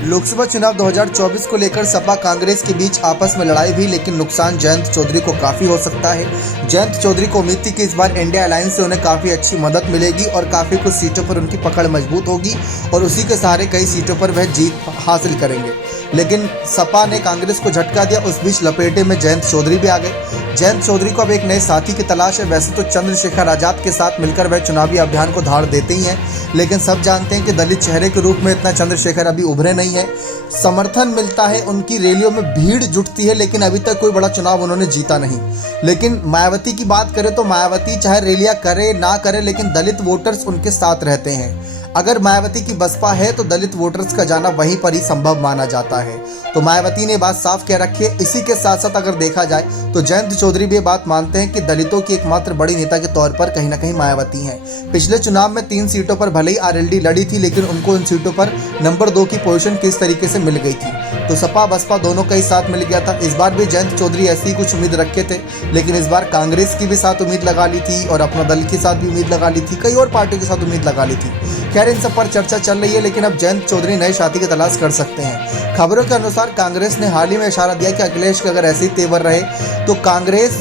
लोकसभा चुनाव 2024 को लेकर सपा कांग्रेस के बीच आपस में लड़ाई हुई, लेकिन नुकसान जयंत चौधरी को काफ़ी हो सकता है। जयंत चौधरी को उम्मीद थी कि इस बार इंडिया अलायंस से उन्हें काफ़ी अच्छी मदद मिलेगी और काफ़ी कुछ सीटों पर उनकी पकड़ मजबूत होगी और उसी के सहारे कई सीटों पर वह जीत हासिल करेंगे। लेकिन सपा ने कांग्रेस को झटका दिया। उस बीच लपेटे में जयंत चौधरी भी आ गए। जयंत चौधरी को अब एक नए साथी की तलाश है। वैसे तो चंद्रशेखर आजाद के साथ मिलकर वह चुनावी अभियान को धार देते ही हैं, लेकिन सब जानते हैं कि दलित चेहरे के रूप में इतना चंद्रशेखर अभी उभरे नहीं है। समर्थन मिलता है, उनकी रैलियों में भीड़ जुटती है, लेकिन अभी तक कोई बड़ा चुनाव उन्होंने जीता नहीं। लेकिन मायावती की बात करें तो मायावती चाहे रैलियां करे ना करे, लेकिन दलित वोटर्स उनके साथ रहते हैं। अगर मायावती की बसपा है तो दलित वोटर्स का जाना वहीं पर ही संभव माना जाता है। तो मायावती ने बात साफ कह रखी है। इसी के साथ साथ अगर देखा जाए तो जयंत चौधरी भी ये बात मानते हैं कि दलितों की एकमात्र बड़ी नेता के तौर पर कहीं ना कहीं मायावती हैं। पिछले चुनाव में 3 सीटों पर भले ही आरएलडी लड़ी थी, लेकिन उनको उन सीटों पर नंबर 2 की पोजीशन किस तरीके से मिल गई थी। तो सपा बसपा दोनों का ही साथ मिल गया था। इस बार भी जयंत चौधरी ऐसी कुछ उम्मीद रखे थे, लेकिन इस बार कांग्रेस की भी साथ उम्मीद लगा ली थी और अपना दल के साथ भी उम्मीद लगा ली थी, कई और पार्टियों के साथ उम्मीद लगा ली थी। खैर, इन सब पर चर्चा चल रही है, लेकिन अब जयंत चौधरी नए साथी की तलाश कर सकते हैं। खबरों के अनुसार कांग्रेस ने हाल ही में इशारा दिया कि अखिलेश के अगर ऐसे ही तेवर रहे तो कांग्रेस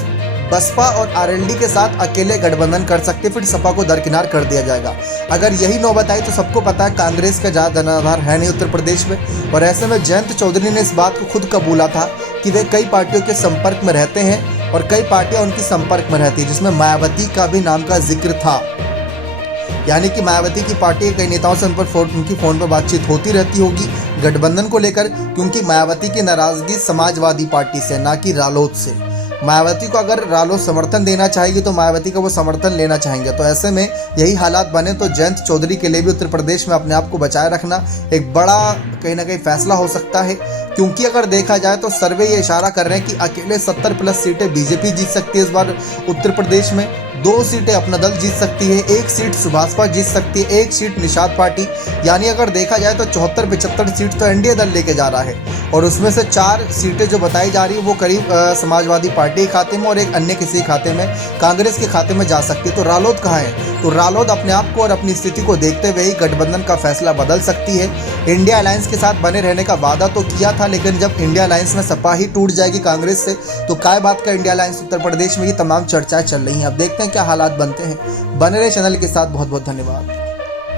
बसपा और आरएलडी के साथ अकेले गठबंधन कर सकते, फिर सपा को दरकिनार कर दिया जाएगा। अगर यही नौबत आई तो सबको पता है कांग्रेस का ज़्यादा जनाधार है नहीं उत्तर प्रदेश में, और ऐसे में जयंत चौधरी ने इस बात को खुद कबूला था कि वे कई पार्टियों के संपर्क में रहते हैं और कई पार्टियां उनकी संपर्क में रहती है, जिसमें मायावती का भी नाम का जिक्र था। यानी कि मायावती की पार्टी के कई नेताओं से उनकी फ़ोन पर बातचीत होती रहती होगी गठबंधन को लेकर, क्योंकि मायावती की नाराज़गी समाजवादी पार्टी से, ना कि रालोद से। मायावती को अगर रालोद समर्थन देना चाहेगी तो मायावती का वो समर्थन लेना चाहेंगे। तो ऐसे में यही हालात बने तो जयंत चौधरी के लिए भी उत्तर प्रदेश में अपने आप को बचाए रखना एक बड़ा कहीं ना कहीं फैसला हो सकता है, क्योंकि अगर देखा जाए तो सर्वे ये इशारा कर रहे हैं कि अकेले 70+ सीटें बीजेपी जीत सकती है इस बार उत्तर प्रदेश में, 2 सीटें अपना दल जीत सकती है, 1 सीट सुभाषपा जीत सकती है, 1 सीट निषाद पार्टी। यानी अगर देखा जाए तो 74-75 सीट तो एनडीए दल लेके जा रहा है, और उसमें से 4 सीटें जो बताई जा रही है वो करीब समाजवादी पार्टी के खाते में और एक अन्य किसी खाते में कांग्रेस के खाते में जा सकती है। तो रालोद कहाँ है? तो रालोद अपने आप को और अपनी स्थिति को देखते हुए ही गठबंधन का फैसला बदल सकती है। इंडिया अलायंस के साथ बने रहने का वादा तो किया था, लेकिन जब इंडिया अलायंस में सपा ही टूट जाएगी कांग्रेस से तो काय बात का इंडिया अलायंस उत्तर प्रदेश में, ये तमाम चर्चाएं चल रही हैं। अब देखते हैं क्या हालात बनते हैं। बने रहे चैनल के साथ। बहुत बहुत धन्यवाद।